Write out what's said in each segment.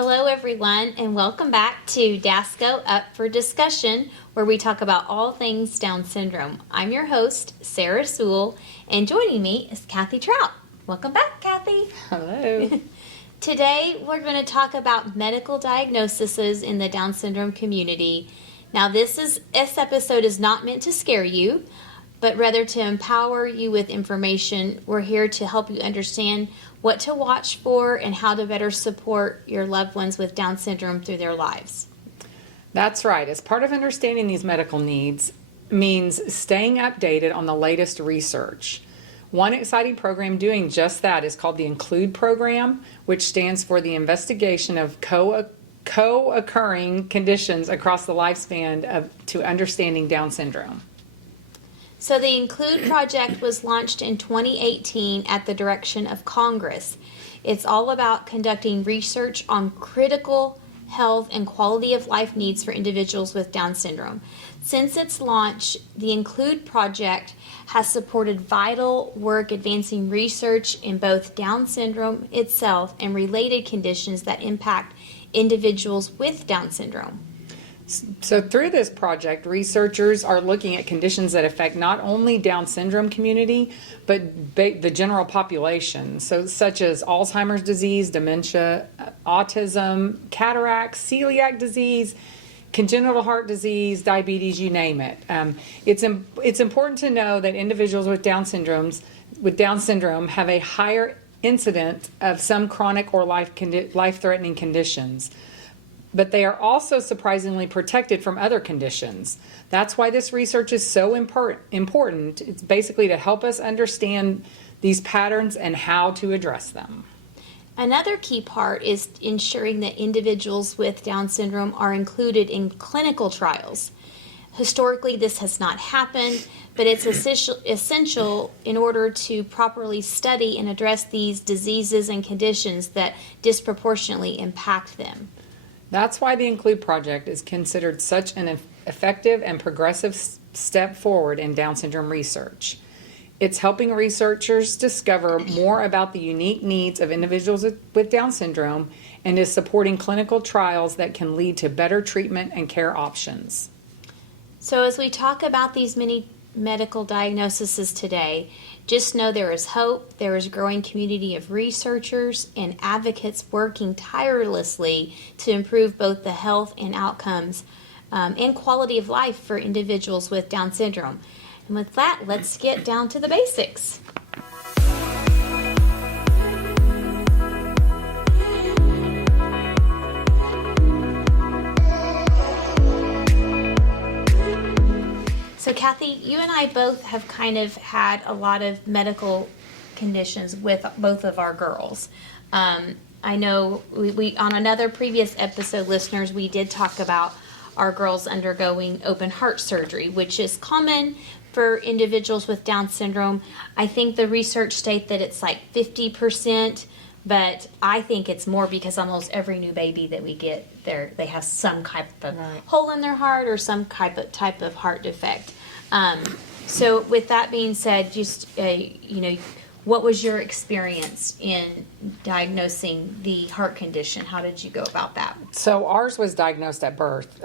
Hello, everyone, and welcome back to DASCO Up for Discussion, where we talk about all things Down syndrome. I'm your host, Sarah Soell, and joining me is Kathy Trout. Welcome back, Kathy. Hello. Today, we're going to talk about medical diagnoses in the Down syndrome community. Now, this episode is not meant to scare you, but rather to empower you with information. We're here to help you understand what to watch for and how to better support your loved ones with Down syndrome through their lives. That's right. As part of understanding these medical needs means staying updated on the latest research. One exciting program doing just that is called the INCLUDE program, which stands for the investigation of co-occurring conditions across the lifespan to understanding Down syndrome. So the INCLUDE project was launched in 2018 at the direction of Congress. It's all about conducting research on critical health and quality of life needs for individuals with Down syndrome. Since its launch, the INCLUDE project has supported vital work advancing research in both Down syndrome itself and related conditions that impact individuals with Down syndrome. So through this project, researchers are looking at conditions that affect not only Down syndrome community, but the general population, so such as Alzheimer's disease, dementia, autism, cataracts, celiac disease, congenital heart disease, diabetes, you name it. It's important to know that individuals with Down syndrome have a higher incidence of some chronic or life-threatening conditions. But they are also surprisingly protected from other conditions. That's why this research is so important. It's basically to help us understand these patterns and how to address them. Another key part is ensuring that individuals with Down syndrome are included in clinical trials. Historically, this has not happened, but it's essential in order to properly study and address these diseases and conditions that disproportionately impact them. That's why the INCLUDE project is considered such an effective and progressive step forward in Down syndrome research. It's helping researchers discover more about the unique needs of individuals with Down syndrome and is supporting clinical trials that can lead to better treatment and care options. So as we talk about these many medical diagnoses today, just know there is hope. There is a growing community of researchers and advocates working tirelessly to improve both the health and outcomes and quality of life for individuals with Down syndrome. And with that, let's get down to the basics. So Kathy, you and I both have kind of had a lot of medical conditions with both of our girls. I know we on another previous episode, listeners, we did talk about our girls undergoing open heart surgery, which is common for individuals with Down syndrome. I think the research states that it's like 50%, but I think it's more because almost every new baby that we get, they have some type of hole in their heart or some type of heart defect. So with that being said, just, what was your experience in diagnosing the heart condition? How did you go about that? So ours was diagnosed at birth.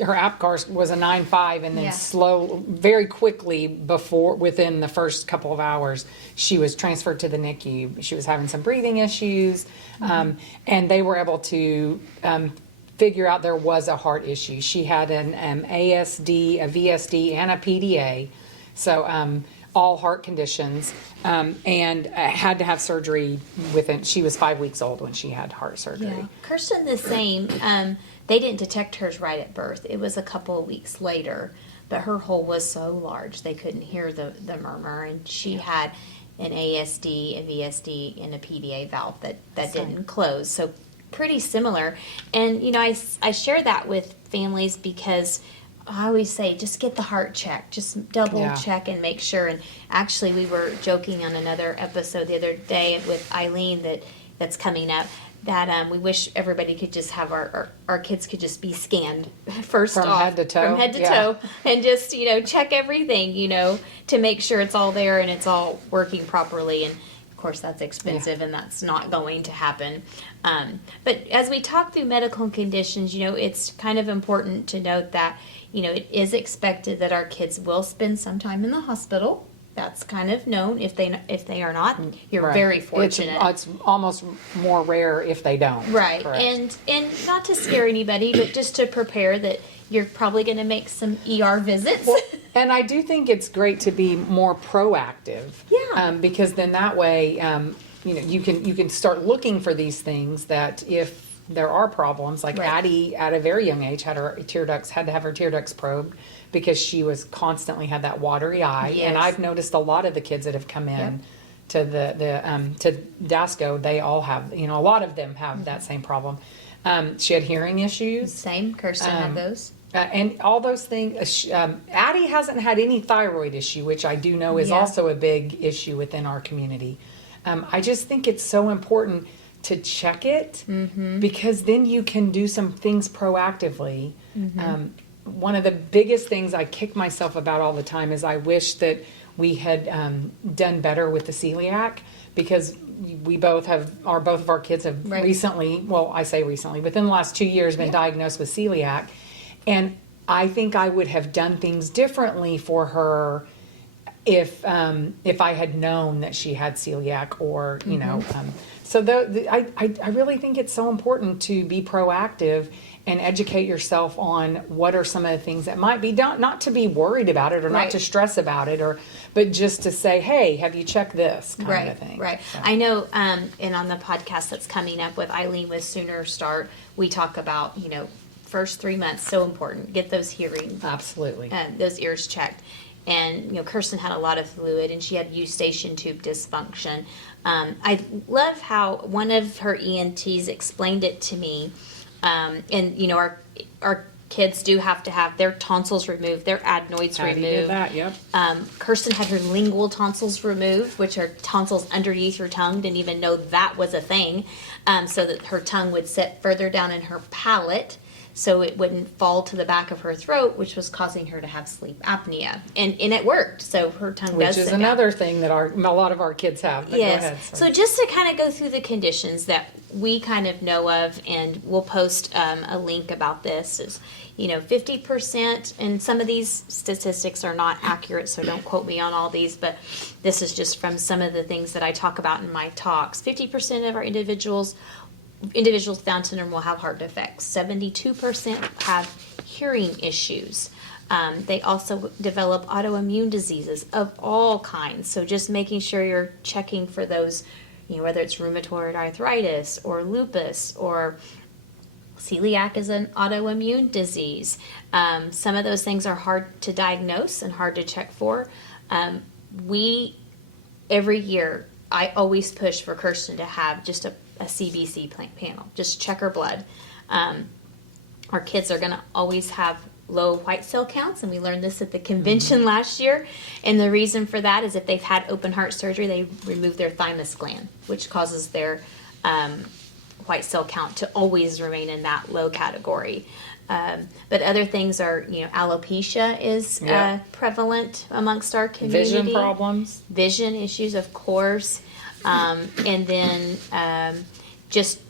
Her APGAR was a 9.5, and then very quickly within the first couple of hours, she was transferred to the NICU. She was having some breathing issues, and they were able to figure out there was a heart issue. She had an ASD, a VSD, and a PDA, so all heart conditions, and had to have surgery within. She was 5 weeks old when she had heart surgery. Yeah. Kirsten the same. They didn't detect hers right at birth. It was a couple of weeks later, but her hole was so large they couldn't hear the murmur, and she had an ASD, a VSD, and a PDA valve that didn't close. So pretty similar. And I share that with families because I always say just get the heart check, just double check and make sure. And actually we were joking on another episode the other day with Eileen that's coming up, that we wish everybody could just have our kids could just be scanned first from head to toe, and just check everything to make sure it's all there and it's all working properly. And of course, that's expensive and that's not going to happen. But as we talk through medical conditions, it's kind of important to note that, it is expected that our kids will spend some time in the hospital. That's kind of known. If they are not, you're Right. very fortunate. It's almost more rare if they don't. Right. Correct. And not to scare anybody, but just to prepare that you're probably going to make some ER visits. And I do think it's great to be more proactive. Yeah. Because then that way, you can start looking for these things that if there are problems, like Right. Addie at a very young age had to have her tear ducts probed because she was constantly had that watery eye. Yes. And I've noticed a lot of the kids that have come in Yep. to DASCO, they all have, a lot of them have that same problem. She had hearing issues. Same. Kirsten had those. And all those things. Addie hasn't had any thyroid issue, which I do know is Yeah. also a big issue within our community. I just think it's so important to check it because then you can do some things proactively. One of the biggest things I kick myself about all the time is I wish that we had done better with the celiac because we both of our kids have Right. recently, well, I say recently, within the last 2 years been diagnosed with celiac. And I think I would have done things differently for her if I had known that she had celiac or, so I really think it's so important to be proactive and educate yourself on what are some of the things that might be done, not to be worried about it or Right. not to stress about it, but just to say, hey, have you checked this kind of thing. Right. So. I know, and on the podcast that's coming up with Eileen with Sooner Start, we talk about, first 3 months, so important. Get those hearing, Absolutely. those ears checked. And, Kirsten had a lot of fluid and she had eustachian tube dysfunction. I love how one of her ENTs explained it to me. And, our kids do have to have their tonsils removed, their adenoids Addie removed. did that, yep. Kirsten had her lingual tonsils removed, which are tonsils underneath her tongue. Didn't even know that was a thing. So that her tongue would sit further down in her palate so it wouldn't fall to the back of her throat, which was causing her to have sleep apnea. And it worked. So her tongue Which does is sit down. another thing that a lot of our kids have. But Yes. Go ahead, So sorry. just to kind of go through the conditions that we kind of know of, and we'll post a link about this, is, 50%, and some of these statistics are not accurate, so don't quote me on all these, but this is just from some of the things that I talk about in my talks. 50% of our individuals with Down syndrome will have heart defects. 72% have hearing issues. They also develop autoimmune diseases of all kinds. So just making sure you're checking for those, whether it's rheumatoid arthritis or lupus or celiac is an autoimmune disease. Some of those things are hard to diagnose and hard to check for. Every year, I always push for Kirsten to have just a CBC panel. Just check her blood. Our kids are going to always have low white cell counts, and we learned this at the convention last year. And the reason for that is if they've had open heart surgery, they remove their thymus gland, which causes their white cell count to always remain in that low category. But other things are, alopecia is Yeah. Prevalent amongst our community. Vision problems. Vision issues, of course. And then just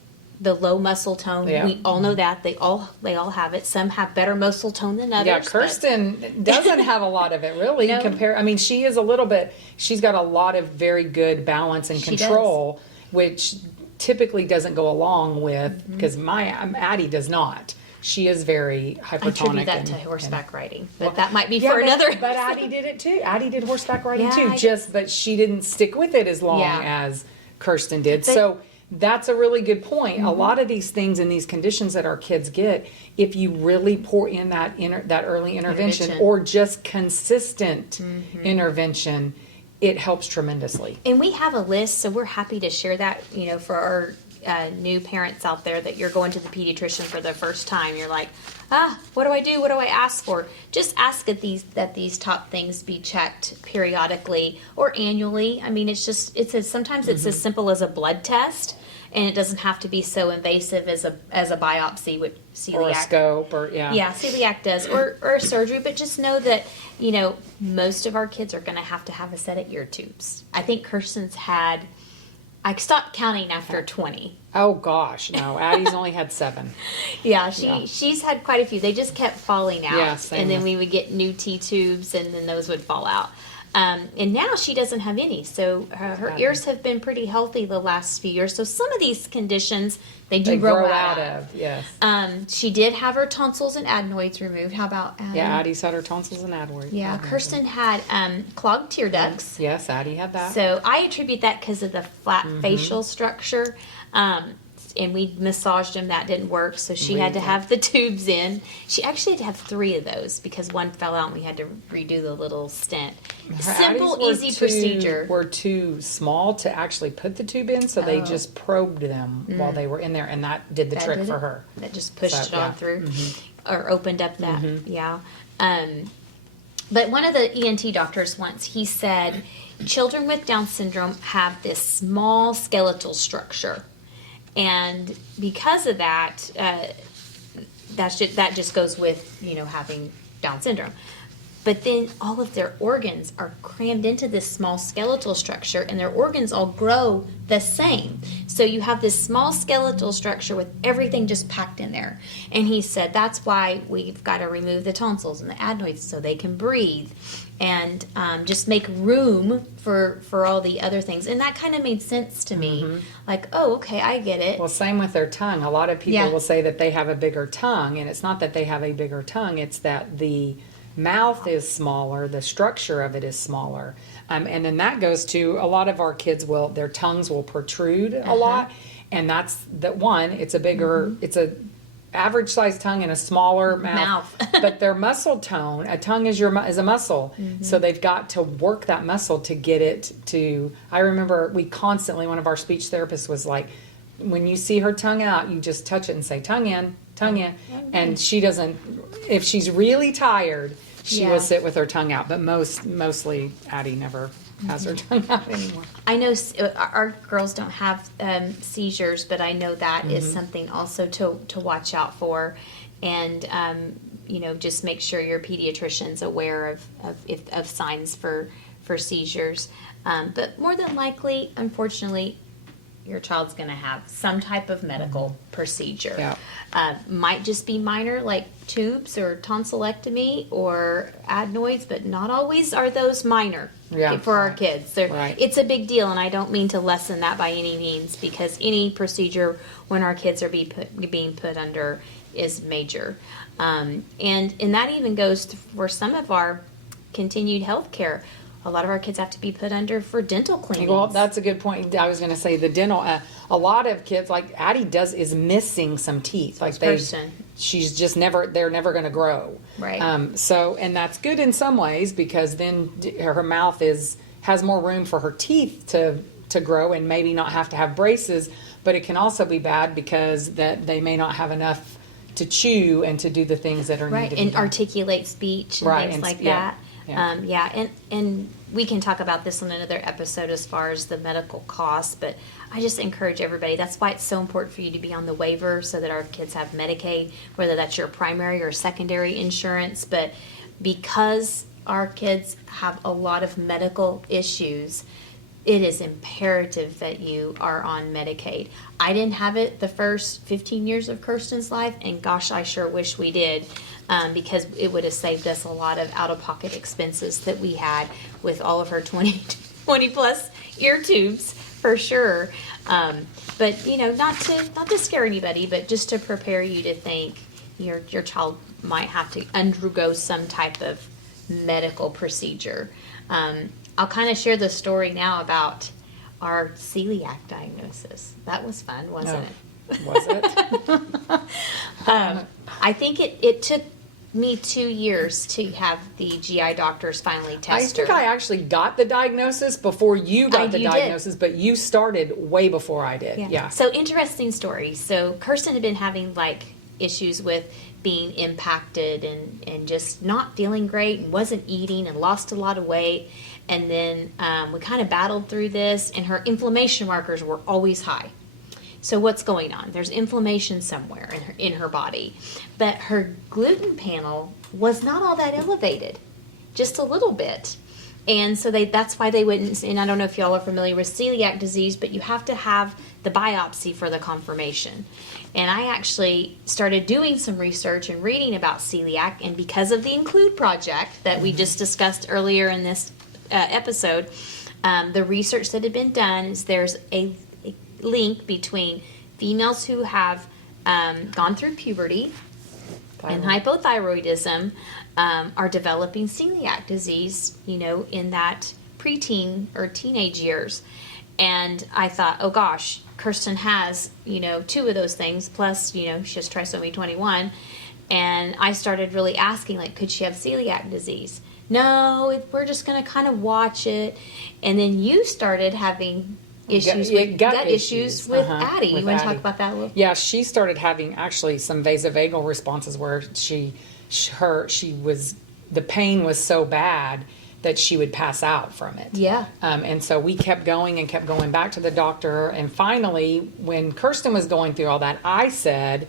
the low muscle tone. Yeah. We all know that. They all have it. Some have better muscle tone than others. Yeah, but- Kirsten doesn't have a lot of it, really. No. She is a little bit, she's got a lot of very good balance and She control, which typically doesn't go along with, Mm-hmm. because Addie does not. She is very I hypertonic. attribute that to and- horseback riding, but Well, that might be Yeah, for but- another. But Addie did it too. Addie did horseback riding Yeah, too. I did. But she didn't stick with it as long Yeah. as Kirsten did. But- So that's a really good point. A lot of these things and these conditions that our kids get, if you really pour in that early intervention or just consistent intervention, it helps tremendously. And we have a list, so we're happy to share that, for our new parents out there that you're going to the pediatrician for the first time. You're like, what do I do? What do I ask for? Just ask that these top things be checked periodically or annually. I mean, sometimes it's as simple as a blood test, and it doesn't have to be so invasive as a biopsy with celiac. Or a scope, or Yeah, celiac does, or a surgery, but just know that, most of our kids are going to have a set of ear tubes. I think Kirsten's had I stopped counting after 20. Oh gosh, no. Addie's only had 7. Yeah, she's had quite a few. They just kept falling out. Yeah, same and then with- we would get new T-tubes, and then those would fall out. And now she doesn't have any. So her ears have been pretty healthy the last few years. So some of these conditions, they do They grow grow out out of. of, yes. She did have her tonsils and adenoids removed. How about Addie? Yeah, Addie's had her tonsils and adenoids. Yeah, Kirsten had clogged tear ducts. Yes, Addie had that. So I attribute that because of the flat facial structure. And we massaged them. That didn't work. So she had to have the tubes in. She actually had to have 3 of those because one fell out and we had to redo the little stent. Simple, easy procedure. Were too small to actually put the tube in, so they Oh. just probed them while they were in there, and that did the That trick did for it. her. That just pushed So, it on yeah. through or opened up that. Yeah. But one of the ENT doctors once, he said, children with Down syndrome have this small skeletal structure. And because of that, that just goes with, having Down syndrome. But then all of their organs are crammed into this small skeletal structure, and their organs all grow the same. So you have this small skeletal structure with everything just packed in there. And he said that's why we've got to remove the tonsils and the adenoids so they can breathe and just make room for all the other things. And that kind of made sense to me. Like, oh, okay, I get it. Well, same with their tongue. A lot of people Yeah. will say that they have a bigger tongue, and it's not that they have a bigger tongue, it's that the mouth is smaller, the structure of it is smaller. And then that goes to a lot of our kids their tongues will protrude a lot. And that's that one, it's a bigger, it's a average sized tongue and a smaller mouth. But their muscle tone, a tongue is a muscle. So they've got to work that muscle to get it to, I remember one of our speech therapists was like, when you see her tongue out, you just touch it and say, tongue in, tongue in. And she doesn't, if she's really tired, she will sit with her tongue out. But mostly Addie never has her tongue out anymore. I know our girls don't have seizures, but I know that is something also to watch out for. And, just make sure your pediatrician's aware of signs for seizures. But more than likely, unfortunately, your child's going to have some type of medical procedure. Yeah. Might just be minor, like tubes or tonsillectomy or adenoids, but not always are those minor for our kids. Right. It's a big deal, and I don't mean to lessen that by any means, because any procedure when our kids are being put under is major. And that even goes for some of our continued health care. A lot of our kids have to be put under for dental cleanings. Well, that's a good point. I was going to say the dental. A lot of kids, like Addie, is missing some teeth. Like she's just never. They're never going to grow. Right. And that's good in some ways because then her mouth has more room for her teeth to grow and maybe not have to have braces. But it can also be bad because that they may not have enough to chew and to do the things that are needed. And articulate speech and things like that. Yeah. And we can talk about this on another episode as far as the medical costs, but I just encourage everybody. That's why it's so important for you to be on the waiver so that our kids have Medicaid, whether that's your primary or secondary insurance. But because our kids have a lot of medical issues, it is imperative that you are on Medicaid. I didn't have it the first 15 years of Kirsten's life, and gosh, I sure wish we did, because it would have saved us a lot of out-of-pocket expenses that we had with all of her 20 plus ear tubes, for sure. But not to scare anybody, but just to prepare you to think your child might have to undergo some type of medical procedure. I'll kind of share the story now about our celiac diagnosis. That was fun, wasn't it? Was it? I think it took me 2 years to have the GI doctors finally test I think her. I actually got the diagnosis before you got the You did. diagnosis, but you started way before I did. Yeah. So interesting story. So Kirsten had been having issues with being impacted and just not feeling great and wasn't eating and lost a lot of weight. And then we kind of battled through this, and her inflammation markers were always high. So what's going on? There's inflammation somewhere in her body. But her gluten panel was not all that elevated, just a little bit. And so that's why they wouldn't, and I don't know if y'all are familiar with celiac disease, but you have to have the biopsy for the confirmation. And I actually started doing some research and reading about celiac, and because of the Include project that we just discussed earlier in this episode, the research that had been done is there's a link between females who have gone through puberty and hypothyroidism are developing celiac disease, in that preteen or teenage years. And I thought, oh gosh, Kirsten has, 2 of those things, plus, she has trisomy 21. And I started really asking, like, could she have celiac disease? No, we're just going to kind of watch it. And then you started having issues with gut issues with Addie. You want to talk about that a little? Yeah, she started having actually some vasovagal responses where the pain was so bad that she would pass out from it. Yeah. And so we kept going and kept going back to the doctor. And finally, when Kirsten was going through all that, I said,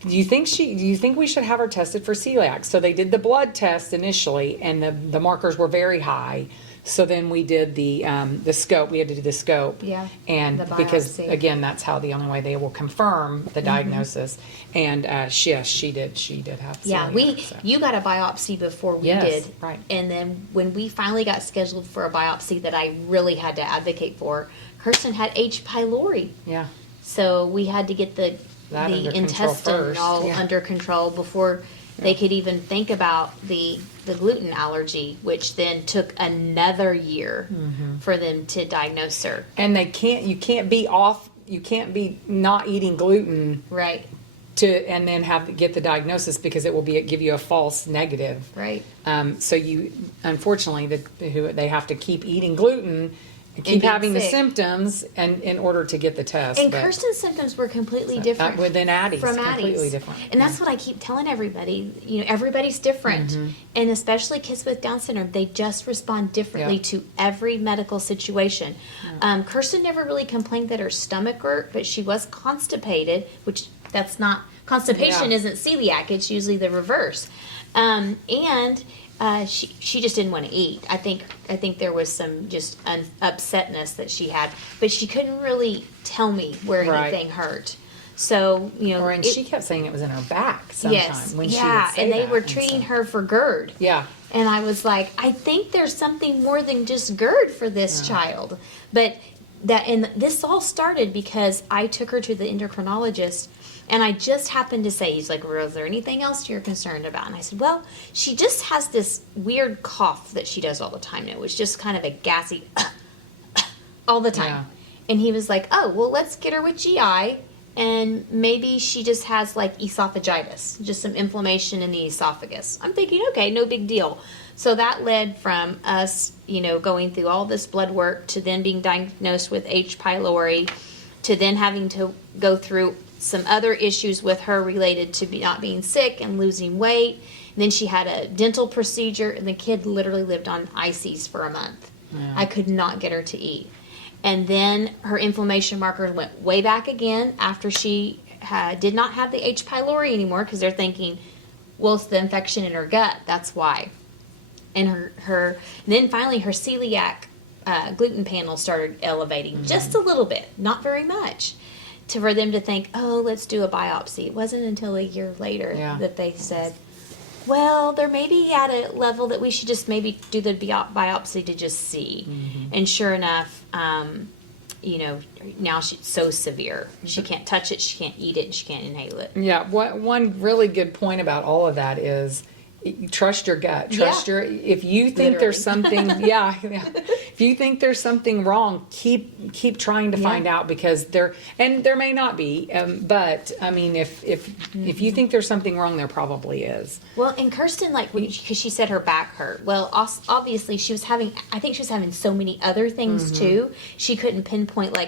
do you think we should have her tested for celiac? So they did the blood test initially, and the markers were very high. So then we did the scope. We had to do the scope. Yeah. And the because biopsy. again, that's how the only way they will confirm the diagnosis. And yes, she did have celiac. Yeah, you got a biopsy before we did. Right. And then when we finally got scheduled for a biopsy that I really had to advocate for, Kirsten had H. pylori. Yeah. So we had to get the under control intestine first. all Yeah. under control before they could even think about the gluten allergy, which then took another year for them to diagnose her. And you can't be not eating gluten Right. and then get the diagnosis, because it will give you a false negative. Right. So unfortunately, they have to keep eating gluten and keep being having the sick. symptoms in order to get the test. And But Kirsten's symptoms were completely different within Addie's, from completely Addie's. different. And that's what I keep telling everybody. Everybody's different. And especially kids with Down syndrome, they just respond differently Yeah. to every medical situation. Kirsten never really complained that her stomach hurt, but she was constipated, which that's not, constipation Yeah. isn't celiac, it's usually the reverse. And she just didn't want to eat. I think there was some just upsetness that she had, but she couldn't really tell me where Right. anything hurt. So She kept saying it was in her back sometimes. yes, When she yeah, would say and they that, were and treating so- her for GERD. Yeah. And I was like, I think there's something more than just GERD for this child. But this all started because I took her to the endocrinologist, and I just happened to say, he's like, well, is there anything else you're concerned about? And I said, well, she just has this weird cough that she does all the time. It was just kind of a gassy all the time. Yeah. And he was like, oh, well, let's get her with GI, and maybe she just has like esophagitis, just some inflammation in the esophagus. I'm thinking, okay, no big deal. So that led from us, going through all this blood work to then being diagnosed with H. pylori, to then having to go through some other issues with her related to not being sick and losing weight. And then she had a dental procedure, and the kid literally lived on ices for a month. Yeah. I could not get her to eat. And then her inflammation markers went way back again after she did not have the H. pylori anymore, because they're thinking, well, it's the infection in her gut. That's why. And then finally her celiac gluten panel started elevating just a little bit, not very much, for them to think, oh, let's do a biopsy. It wasn't until a year later that they said, well, they're maybe at a level that we should just maybe do the biopsy to just see. And sure enough, now she's so severe. She can't touch it, she can't eat it, and she can't inhale it. Yeah, one really good point about all of that is trust your gut. If you think there's something, if you think there's something wrong, keep trying to find out, because there may not be, but I mean, if you think there's something wrong, there probably is. Well, and Kirsten, because she said her back hurt. Well, obviously I think she was having so many other things too. She couldn't pinpoint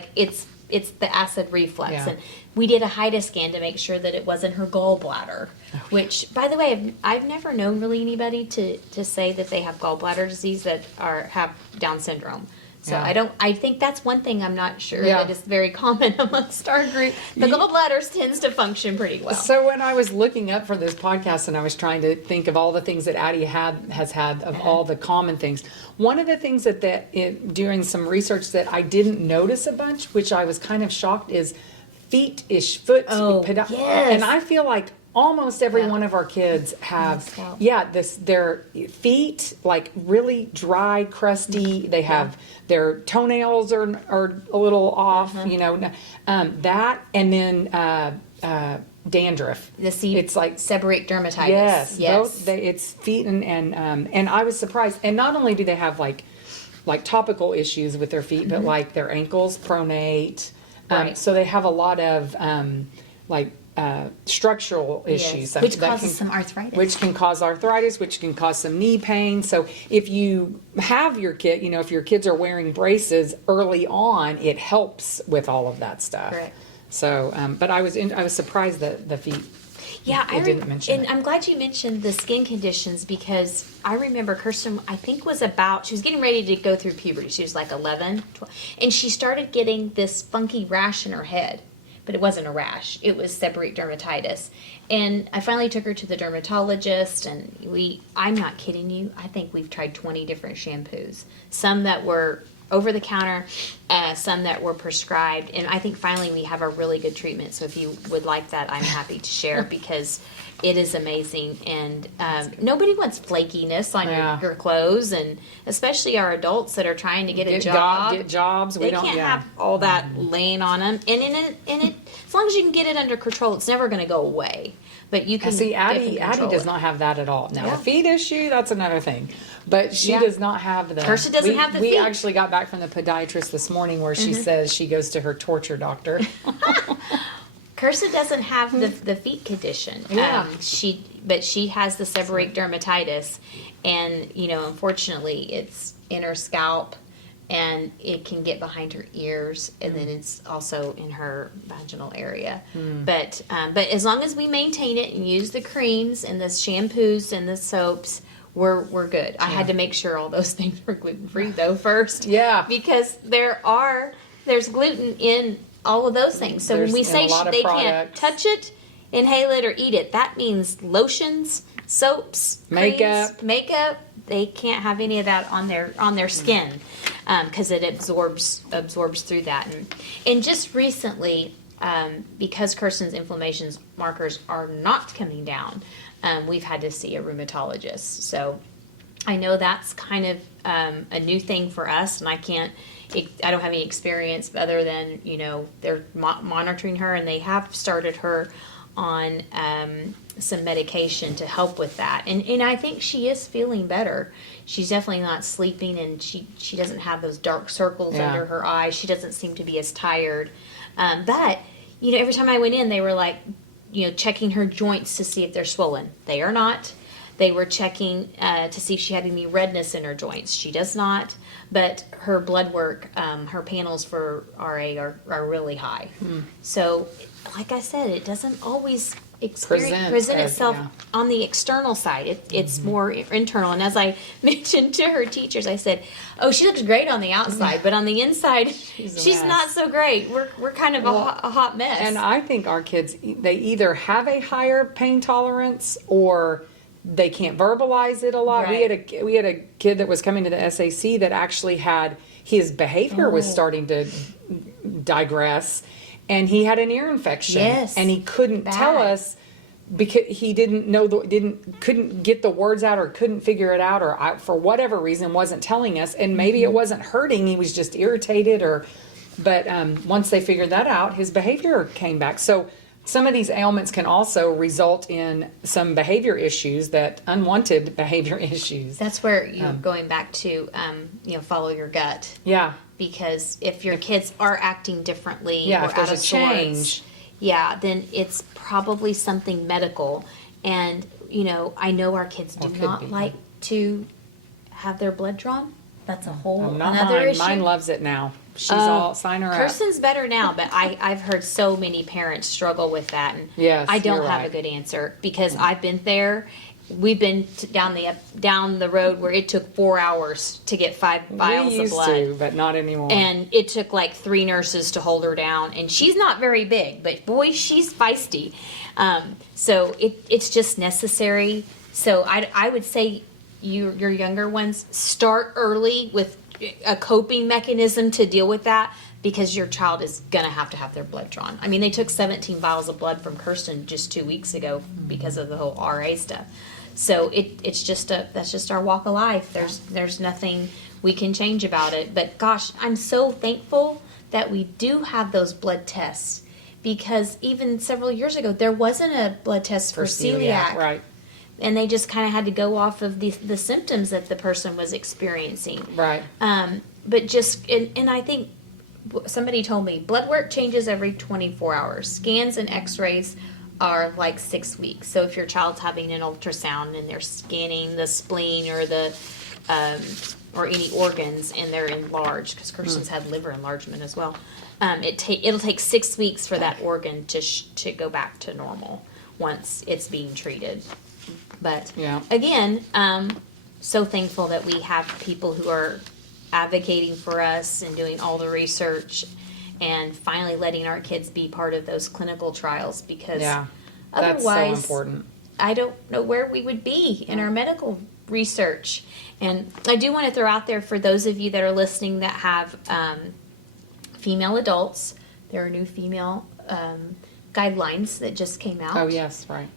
it's the acid reflux. Yeah. And we did a HIDA scan to make sure that it wasn't her gallbladder, which, by the way, I've never known really anybody to say that they have gallbladder disease that have Down syndrome. So Yeah. I think that's one thing I'm not sure Yeah. that is very common amongst our group. The gallbladders tends to function pretty well. So when I was looking up for this podcast and I was trying to think of all the things that Addie has had of all the common things, one of the things doing some research that I didn't notice a bunch, which I was kind of shocked, is foot. Oh, yes. And I feel like almost every Yeah. one of our kids have, Scalp. their feet like really dry, crusty. They have their toenails are a little off, that, and then dandruff. It's like seborrheic dermatitis. yes, Yes. both it's feet and I was surprised. And not only do they have like topical issues with their feet, but like their ankles pronate. Right. So they have a lot of structural issues, Which causes some arthritis. which can cause arthritis, which can cause some knee pain. So if you have your kid, if your kids are wearing braces early on, it helps with all of that stuff. Correct. So, but I was surprised that the feet. Yeah, It didn't mention and it. I'm glad you mentioned the skin conditions because I remember Kirsten, I think she was getting ready to go through puberty. She was like 11, 12, and she started getting this funky rash in her head. But it wasn't a rash. It was seborrheic dermatitis. And I finally took her to the dermatologist, and I'm not kidding you, I think we've tried 20 different shampoos. Some that were over the counter, some that were prescribed, and I think finally we have a really good treatment. So if you would like that, I'm happy to share because it is amazing. And nobody wants flakiness on Yeah. your clothes, and especially our adults that are trying to get a job. Get jobs. They can't have all that laying on them, and as long as you can get it under control, it's never going to go away. But you can See, Addie control does it. not have that at all. Now, Yeah. a feet issue, that's another thing. But she Yeah. does not have the... Kirsten doesn't have the We feet. actually got back from the podiatrist this morning where she says she goes to her torture doctor. Kirsten doesn't have the feet condition. Yeah. But she has the seborrheic dermatitis, and unfortunately, it's in her scalp, and it can get behind her ears, and then it's also in her vaginal area. But as long as we maintain it and use the creams and the shampoos and the soaps, we're good. I had to make sure all those things were gluten free though first. Yeah. Because there's gluten in all of those things. So when we There's in say a lot of they can't products. touch it, inhale it, or eat it, that means lotions, soaps, Makeup. makeup. They can't have any of that on their skin because it absorbs through that. And just recently, because Kirsten's inflammation markers are not coming down, we've had to see a rheumatologist. So I know that's kind of a new thing for us, and I don't have any experience other than they're monitoring her, and they have started her on some medication to help with that, and I think she is feeling better. She's definitely not sleeping, and she doesn't have those dark circles Yeah. under her eyes. She doesn't seem to be as tired, but every time I went in, they were like checking her joints to see if they're swollen. They are not. They were checking to see if she had any redness in her joints. She does not, but her blood work, her panels for RA are really high. So, like I said, it doesn't always present as- itself yeah. on the external side. It's more internal. And as I mentioned to her teachers, I said, "Oh, she looks great on the outside, but on the inside, She's a she's mess." not so great. We're kind of a hot mess." And I think our kids, they either have a higher pain tolerance or they can't verbalize it a lot. Right. We had a kid that was coming to the SAC that actually had his behavior was starting to digress, and he had an ear infection. Yes. And he couldn't tell Bad. us because he didn't know couldn't get the words out or couldn't figure it out or for whatever reason wasn't telling us. And maybe it wasn't hurting; he was just irritated. But once they figured that out, his behavior came back. So some of these ailments can also result in some behavior issues, unwanted behavior issues. That's where you're going back to, follow your gut. Yeah. Because if your kids are acting differently Yeah, or if there's out a of change. sorts, then it's probably something medical. And, I know our kids do Or could not be. like to have their blood drawn. That's a whole Not another mine. issue. Mine loves it now. She's all sign her up. Kirsten's better now, but I've heard so many parents struggle with that, and Yes, I don't you're have right. a good answer because I've been there, we've been down the road where it took 4 hours to get 5 vials We of used blood. to, but not anymore. And it took like 3 nurses to hold her down. And she's not very big, but boy, she's feisty. So it's just necessary. So I would say your younger ones, start early with a coping mechanism to deal with that, because your child is going to have their blood drawn. I mean, they took 17 vials of blood from Kirsten just 2 weeks ago because of the whole RA stuff. So that's just our walk of life. There's nothing we can change about it. But gosh, I'm so thankful that we do have those blood tests, because even several years ago there wasn't a blood test for celiac. Right. And they just kind of had to go off of the symptoms that the person was experiencing. Right. But just, and I think somebody told me blood work changes every 24 hours. Scans and x-rays are like 6 weeks. So if your child's having an ultrasound and they're scanning the spleen or or any organs and they're enlarged, because Kirsten's had liver enlargement as well, it'll take 6 weeks for that organ to go back to normal once it's being treated. But again, so thankful that we have people who are advocating for us and doing all the research and finally letting our kids be part of those clinical trials, because that's so otherwise important. I don't know where we would be in our medical research. And I do want to throw out there, for those of you that are listening that have female adults, there are new female guidelines that just came out. Oh, yes, right.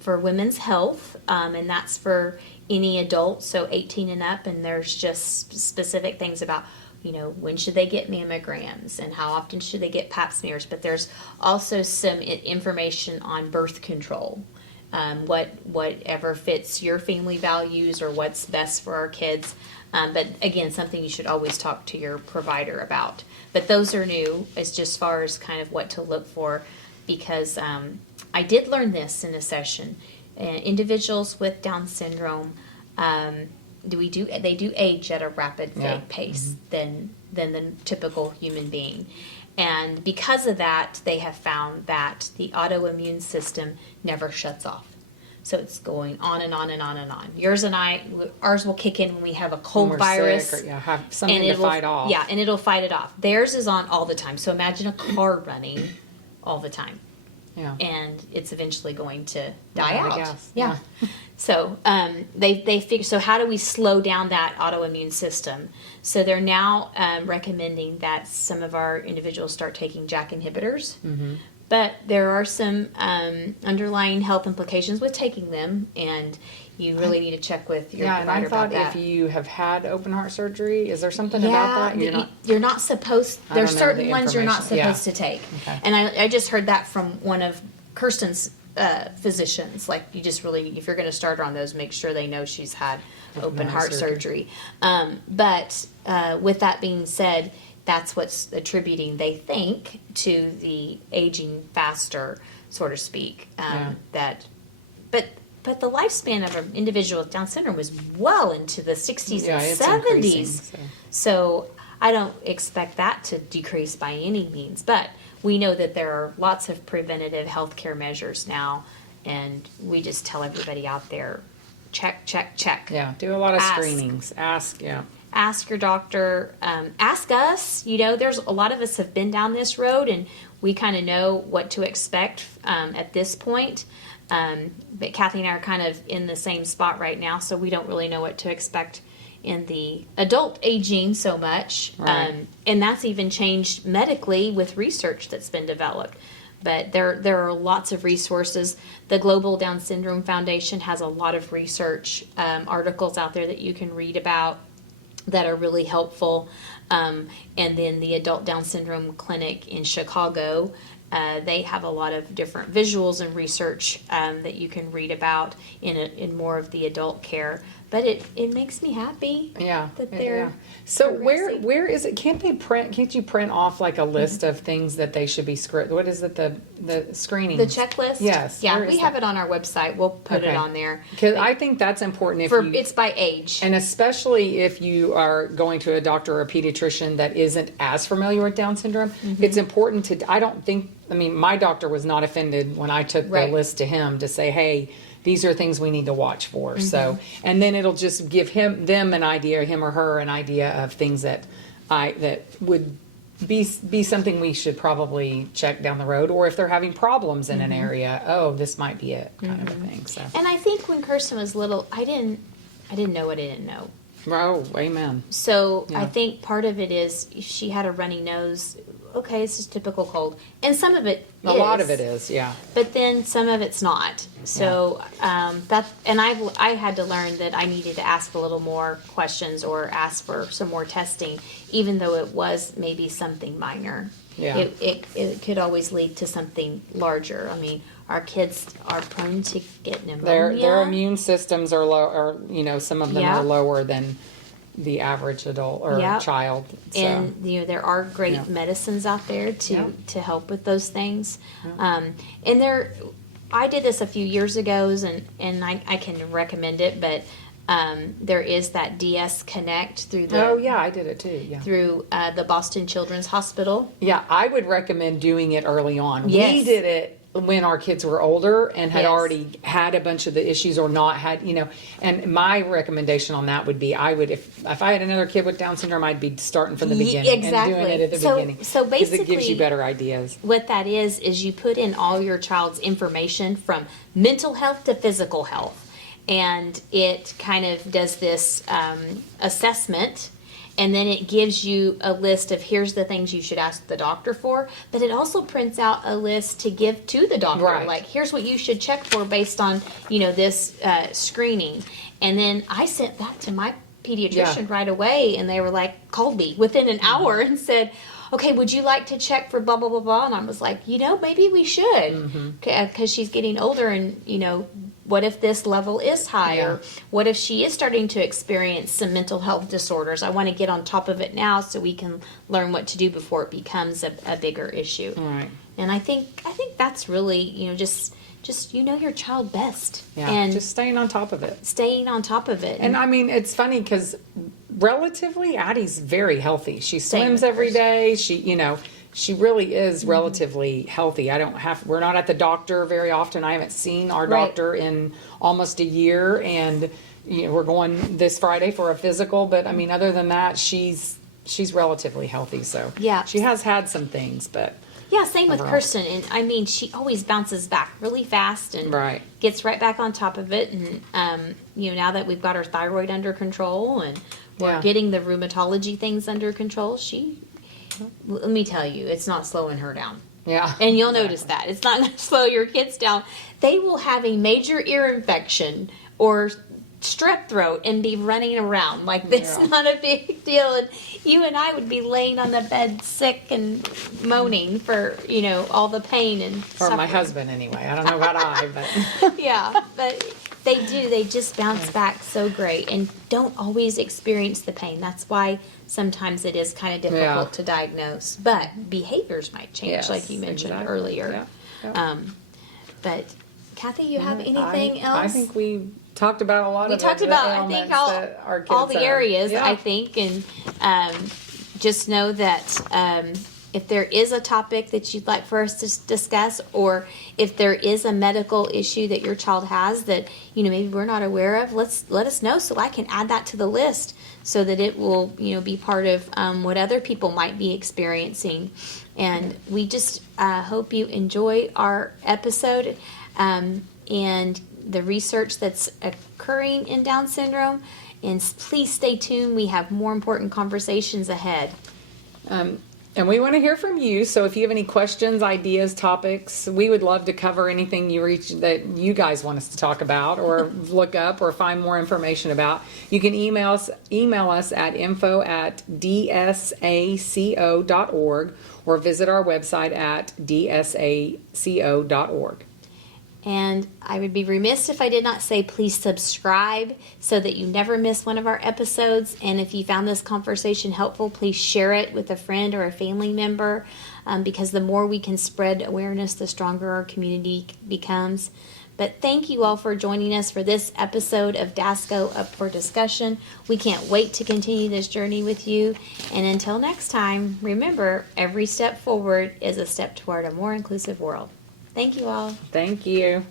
For women's health, and that's for any adult, so 18 and up, and there's just specific things about, when should they get mammograms and how often should they get pap smears, but there's also some information on birth control, whatever fits your family values or what's best for our kids, but again, something you should always talk to your provider about. But those are new, as just far as kind of what to look for, because I did learn this in a session. Individuals with Down syndrome, they do age at a rapid pace than the typical human being. And because of that, they have found that the autoimmune system never shuts off. So it's going on and on and on and on. Ours will kick in when we have a cold virus. Sick, or have something to fight off. Yeah, and it'll fight it off. Theirs is on all the time. So imagine a car running all the time. Yeah. And it's eventually going to die out. I guess. Yeah. So they figure. So how do we slow down that autoimmune system? So they're now recommending that some of our individuals start taking JAK inhibitors. Mm-hmm. But there are some underlying health implications with taking them, and you really need to check with your provider about that. And I thought if you have had open heart surgery, is there something about that? You're not supposed. There's certain ones you're not supposed to take. Okay. And I just heard that from one of Kirsten's physicians. Like, you just really, if you're going to start her on those, make sure they know she's had open heart surgery. But with that being said, that's what's attributing, they think, to the aging faster, so to speak. But the lifespan of an individual with Down syndrome was well into the 60s and 70s. So I don't expect that to decrease by any means. But we know that there are lots of preventative healthcare measures now, and we just tell everybody out there, check, check, check. Yeah, do a lot of screenings. Ask your doctor, ask us. There's a lot of us have been down this road, and we kind of know what to expect at this point. But Kathy and I are kind of in the same spot right now, so we don't really know what to expect in the adult aging so much. Right. And that's even changed medically with research that's been developed. But there are lots of resources. The Global Down Syndrome Foundation has a lot of research articles out there that you can read about that are really helpful. And then the Adult Down Syndrome Clinic in Chicago, they have a lot of different visuals and research that you can read about in more of the adult care. But it makes me happy. Yeah. That they're So where is it? Can't you print off like a list of things that they should be what is it, the screening? The checklist? Yes. Yeah, we have it on our website. We'll put it on there. Because I think that's important it's by age. And especially if you are going to a doctor or a pediatrician that isn't as familiar with Down syndrome, it's important my doctor was not offended when I took the list to him to say, hey, these are things we need to watch for. So, and then it'll just give them an idea, him or her an idea of things that would be something we should probably check down the road, or if they're having problems in an area, oh, this might be it, kind of a thing. So, And I think when Kirsten was little, I didn't know what I didn't know. oh, amen. So I Yeah. think part of it is she had a runny nose. Okay, it's just typical cold, and some of it A lot of it is, yeah. but then some of it's not. So and I had to learn that I needed to ask a little more questions or ask for some more testing, even though it was maybe something minor. Yeah. It could always lead to something larger. I mean, our kids are prone to get pneumonia. Their immune systems are low, or some of them Yeah. are lower than the average adult or Yeah. child. So. And there are great Yeah. medicines out there Yeah. to help with those things. And I did this a few years ago, and I can recommend it. But there is that diseaseConnect through the Oh yeah, I did it too. Yeah. through the Boston Children's Hospital. Yeah, I would recommend doing it early on. Yes. We did it when our kids were older and had Yes. already had a bunch of the issues or not had, and my recommendation on that would be if I had another kid with Down syndrome, I'd be starting from the beginning exactly. and doing it at the beginning. So because it gives basically- you better ideas. What that is you put in all your child's information from mental health to physical health, and it kind of does this assessment, and then it gives you a list of here's the things you should ask the doctor for, but it also prints out a list to give to the doctor, Right. like here's what you should check for based on this screening. And then I sent that to my pediatrician right away, and they were like, called me within an hour and said, okay, would you like to check for blah, blah, blah, blah? And I was like, maybe we should, because she's getting older, and, what if this level is high? Yeah. Or what if she is starting to experience some mental health disorders? I want to get on top of it now so we can learn what to do before it becomes a bigger issue. All right. And I think that's really, just your child best. Yeah. And just staying on top of it. staying on top of it. And I mean, it's funny because relatively, Addie's very healthy. She Same swims with every hers. day. She really is relatively healthy. We're not at the doctor very often. I haven't seen our Right. doctor in almost a year, and we're going this Friday for a physical. But I mean, other than that, she's relatively healthy. So Yeah. she has had some things, but Yeah, same with overall. Kirsten. And I mean, she always bounces back really fast and Right. gets right back on top of it. And, now that we've got her thyroid under control and we're Yeah. getting the rheumatology things under control, let me tell you, it's not slowing her down. yeah. And you'll notice that. It's not going to slow your kids down. They will have a major ear infection or strep throat and be running around like this. Yeah. Not a big deal. And you and I would be laying on the bed sick and moaning for, all the pain and Or my suffering. husband anyway. I don't know about I, but Yeah, but they do. They just bounce back so great and don't always experience the pain. That's why sometimes it is kind of difficult Yeah. to diagnose. But behaviors might change, Yes, like you mentioned exactly. earlier. Yeah. But Kathy, you have anything else? I think we talked about a lot we of talked the about, I ailments think, that our all kids the have. areas, Yeah. I think. And just know that if there is a topic that you'd like for us to discuss, or if there is a medical issue that your child has that, maybe we're not aware of, let us know so I can add that to the list so that it will, be part of what other people might be experiencing. And we just hope you enjoy our episode and the research that's occurring in Down syndrome. And please stay tuned. We have more important conversations ahead. And we want to hear from you. So if you have any questions, ideas, topics, we would love to cover anything that you guys want us to talk about or look up or find more information about. You can email us at info@dsaco.org or visit our website at dsaco.org. And I would be remiss if I did not say please subscribe so that you never miss one of our episodes. And if you found this conversation helpful, please share it with a friend or a family member, because the more we can spread awareness, the stronger our community becomes. But thank you all for joining us for this episode of DASCO Up for Discussion. We can't wait to continue this journey with you. And until next time, remember, every step forward is a step toward a more inclusive world. Thank you all. Thank you.